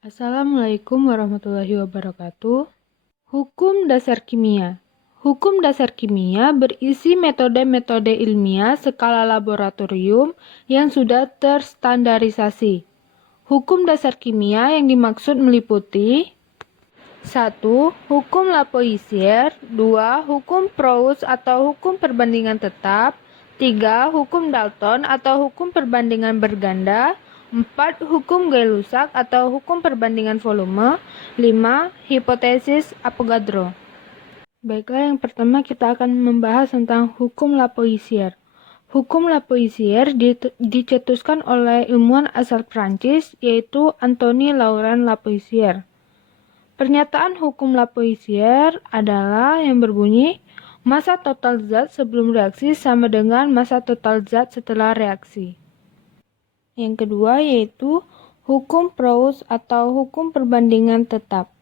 Assalamualaikum warahmatullahi wabarakatuh. Hukum dasar kimia. Hukum dasar kimia berisi metode-metode ilmiah skala laboratorium yang sudah terstandarisasi. Hukum dasar kimia yang dimaksud meliputi 1. Hukum Lavoisier. 2. Hukum Proust atau hukum perbandingan tetap. 3. Hukum Dalton atau hukum perbandingan berganda. 4. Hukum Gay-Lussac atau hukum perbandingan volume. 5. Hipotesis Avogadro. Baiklah, yang pertama kita akan membahas tentang hukum Lavoisier. Hukum Lavoisier dicetuskan oleh ilmuwan asal Prancis, yaitu Antoine Laurent Lavoisier. Pernyataan hukum Lavoisier adalah yang berbunyi, massa total zat sebelum reaksi sama dengan massa total zat setelah reaksi. Yang kedua yaitu hukum Proust atau hukum perbandingan tetap.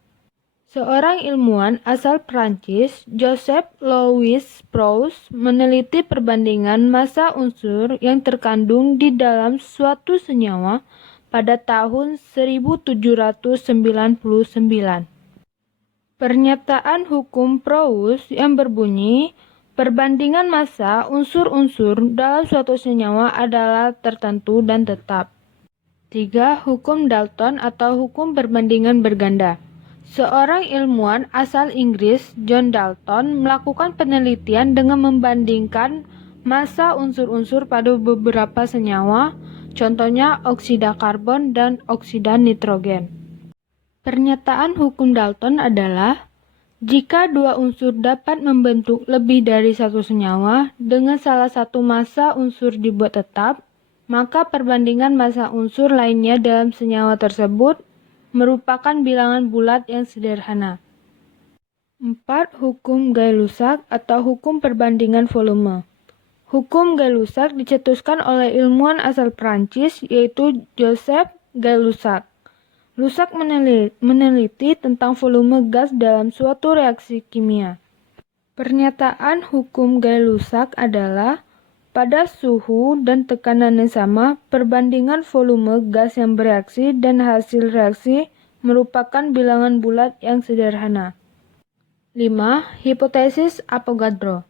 Seorang ilmuwan asal Prancis, Joseph Louis Proust, meneliti perbandingan massa unsur yang terkandung di dalam suatu senyawa pada tahun 1799. Pernyataan hukum Proust yang berbunyi, perbandingan massa unsur-unsur dalam suatu senyawa adalah tertentu dan tetap. 3. Hukum Dalton atau hukum perbandingan berganda. Seorang ilmuwan asal Inggris, John Dalton, melakukan penelitian dengan membandingkan massa unsur-unsur pada beberapa senyawa, contohnya oksida karbon dan oksida nitrogen. Pernyataan hukum Dalton adalah, jika dua unsur dapat membentuk lebih dari satu senyawa dengan salah satu massa unsur dibuat tetap, maka perbandingan massa unsur lainnya dalam senyawa tersebut merupakan bilangan bulat yang sederhana. 4. Hukum Gay-Lussac atau hukum perbandingan volume. Hukum Gay-Lussac dicetuskan oleh ilmuwan asal Prancis, yaitu Joseph Gay-Lussac. Lussac meneliti tentang volume gas dalam suatu reaksi kimia. Pernyataan hukum Gay-Lussac adalah, pada suhu dan tekanan yang sama, perbandingan volume gas yang bereaksi dan hasil reaksi merupakan bilangan bulat yang sederhana. 5. Hipotesis Avogadro.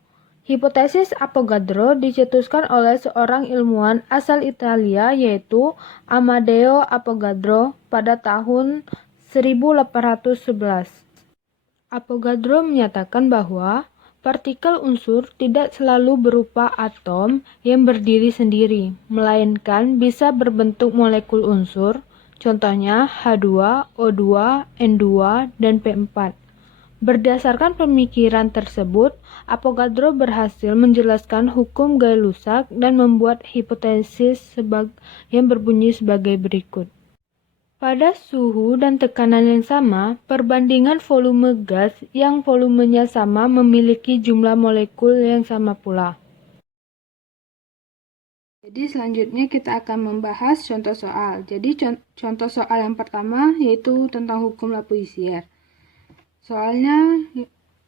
Hipotesis Avogadro dicetuskan oleh seorang ilmuwan asal Italia, yaitu Amadeo Avogadro pada tahun 1811. Avogadro menyatakan bahwa partikel unsur tidak selalu berupa atom yang berdiri sendiri, melainkan bisa berbentuk molekul unsur, contohnya H2, O2, N2, dan P4. Berdasarkan pemikiran tersebut, Avogadro berhasil menjelaskan hukum Gay-Lussac dan membuat hipotesis yang berbunyi sebagai berikut. Pada suhu dan tekanan yang sama, perbandingan volume gas yang volumenya sama memiliki jumlah molekul yang sama pula. Jadi selanjutnya kita akan membahas contoh soal. Jadi contoh soal yang pertama yaitu tentang hukum Lavoisier. Soalnya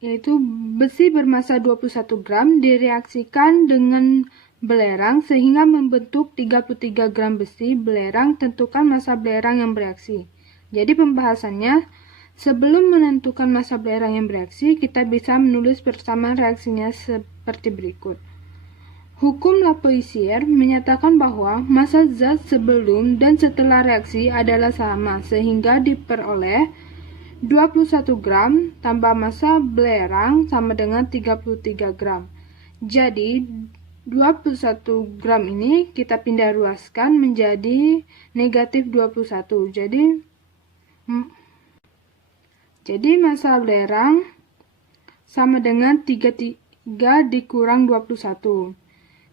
yaitu besi bermassa 21 gram direaksikan dengan belerang sehingga membentuk 33 gram besi belerang, tentukan massa belerang yang bereaksi. Jadi pembahasannya, sebelum menentukan massa belerang yang bereaksi, kita bisa menulis persamaan reaksinya seperti berikut. Hukum Lavoisier menyatakan bahwa massa zat sebelum dan setelah reaksi adalah sama, sehingga diperoleh 21 gram tambah massa belerang sama dengan 33 gram. Jadi 21 gram ini kita pindah ruaskan menjadi negatif 21. Jadi massa belerang sama dengan 33 dikurang 21.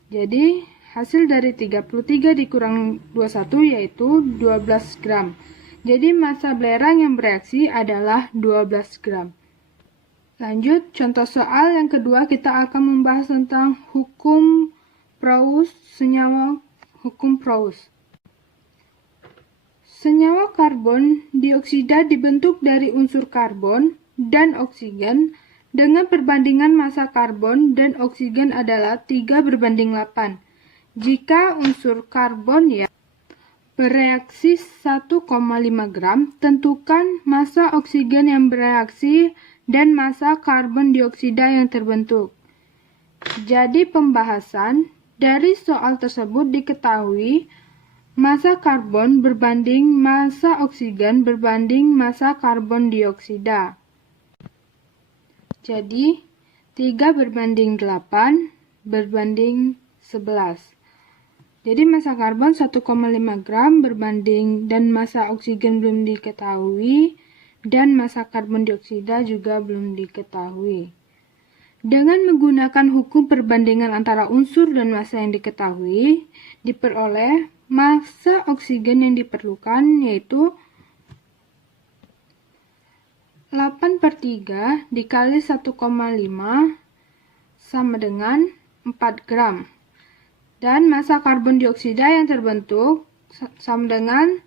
Jadi hasil dari 33 dikurang 21 yaitu 12 gram. Jadi massa belerang yang bereaksi adalah 12 gram. Lanjut, contoh soal yang kedua kita akan membahas tentang hukum Proust, senyawa hukum Proust. Senyawa karbon dioksida dibentuk dari unsur karbon dan oksigen dengan perbandingan massa karbon dan oksigen adalah 3:8. Jika unsur karbon bereaksi 1,5 gram, tentukan massa oksigen yang bereaksi dan massa karbon dioksida yang terbentuk. Jadi pembahasan dari soal tersebut diketahui massa karbon berbanding massa oksigen berbanding massa karbon dioksida. Jadi 3 berbanding 8 berbanding 11. Jadi massa karbon 1,5 gram berbanding dan massa oksigen belum diketahui dan massa karbon dioksida juga belum diketahui. Dengan menggunakan hukum perbandingan antara unsur dan massa yang diketahui, diperoleh massa oksigen yang diperlukan yaitu 8/3 dikali 1,5 sama dengan 4 gram. Dan massa karbon dioksida yang terbentuk sama dengan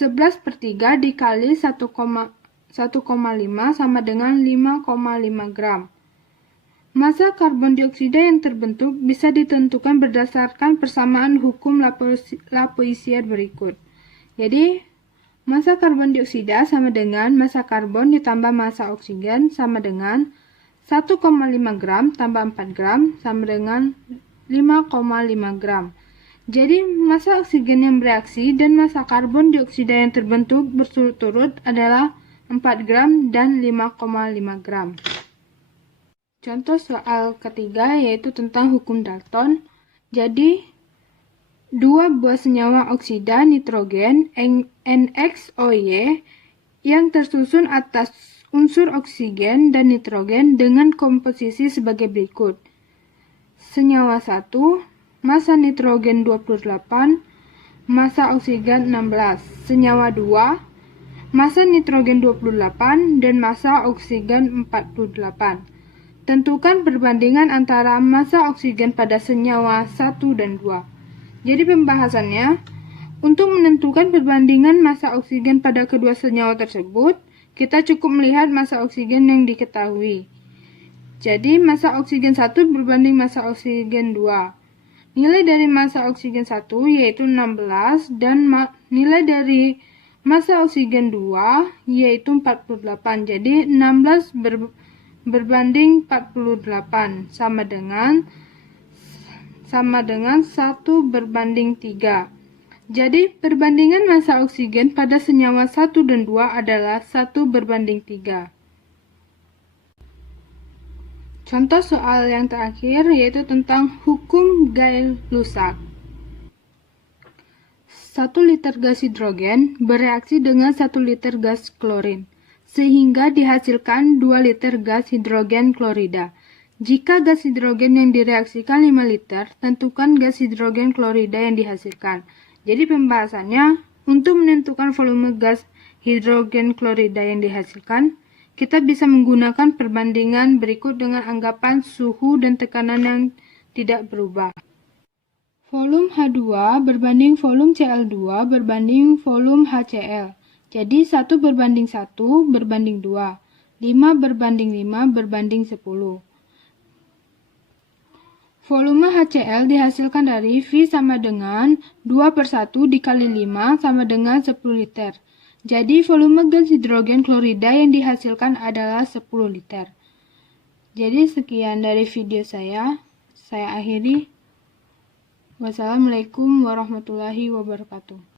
11/3 dikali 1,5 sama dengan 5,5 gram. Massa karbon dioksida yang terbentuk bisa ditentukan berdasarkan persamaan hukum Lavoisier berikut. Jadi, massa karbon dioksida sama dengan massa karbon ditambah massa oksigen sama dengan 1,5 gram tambah 4 gram sama dengan 5,5 gram. Jadi, massa oksigen yang bereaksi dan massa karbon dioksida yang terbentuk berturut-turut adalah 4 gram dan 5,5 gram. Contoh soal ketiga yaitu tentang hukum Dalton. Jadi, dua buah senyawa oksida nitrogen NXOY yang tersusun atas unsur oksigen dan nitrogen dengan komposisi sebagai berikut. Senyawa 1, massa nitrogen 28, massa oksigen 16. Senyawa 2, massa nitrogen 28 dan massa oksigen 48. Tentukan perbandingan antara massa oksigen pada senyawa 1 dan 2. Jadi pembahasannya, untuk menentukan perbandingan massa oksigen pada kedua senyawa tersebut, kita cukup melihat massa oksigen yang diketahui. Jadi massa oksigen 1 berbanding massa oksigen 2. Nilai dari massa oksigen 1 yaitu 16 dan nilai dari massa oksigen 2 yaitu 48. Jadi 16 berbanding 48 sama dengan 1 berbanding 3. Jadi perbandingan massa oksigen pada senyawa 1 dan 2 adalah 1 berbanding 3. Contoh soal yang terakhir yaitu tentang hukum Gay-Lussac. 1 liter gas hidrogen bereaksi dengan 1 liter gas klorin, sehingga dihasilkan 2 liter gas hidrogen klorida. Jika gas hidrogen yang direaksikan 5 liter, tentukan gas hidrogen klorida yang dihasilkan. Jadi pembahasannya, untuk menentukan volume gas hidrogen klorida yang dihasilkan, kita bisa menggunakan perbandingan berikut dengan anggapan suhu dan tekanan yang tidak berubah. Volume H2 berbanding volume Cl2 berbanding volume HCl. Jadi 1 berbanding 1 berbanding 2. 5 berbanding 5 berbanding 10. Volume HCl dihasilkan dari V sama dengan 2/1 dikali 5 sama dengan 10 liter. Jadi volume gas hidrogen klorida yang dihasilkan adalah 10 liter. Jadi sekian dari video saya akhiri. Wassalamualaikum warahmatullahi wabarakatuh.